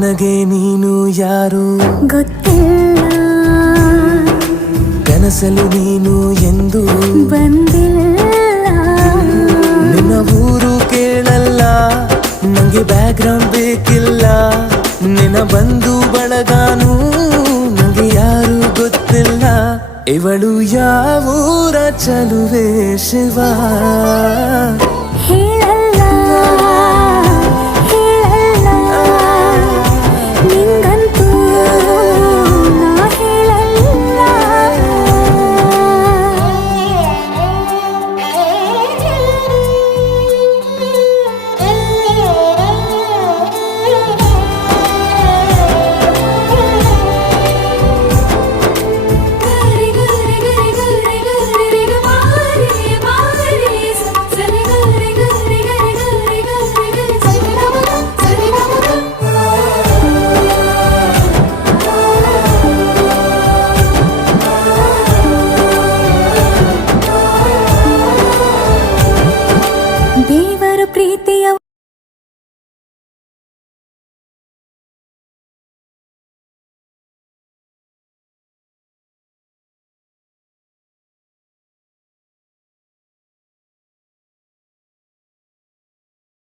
ನನಗೆ ನೀನು ಯಾರು ಗೊತ್ತಿಲ್ಲ, ಕನಸಲು ನೀನು ಎಂದು ಬಂದಿಲ್ಲ. ನಿನ್ನ ಊರು ಕೇಳಲ್ಲ, ನಂಗೆ ಬ್ಯಾಕ್ಗ್ರೌಂಡ್ ಬೇಕಿಲ್ಲ. ನಿನ್ನ ಬಂಧು ಬಳಗಾನು ನಂಗೆ ಯಾರು ಗೊತ್ತಿಲ್ಲ. ಇವಳು ಯಾವೂರ ಚಲುವೆ ಶಿವ ಹೇಳ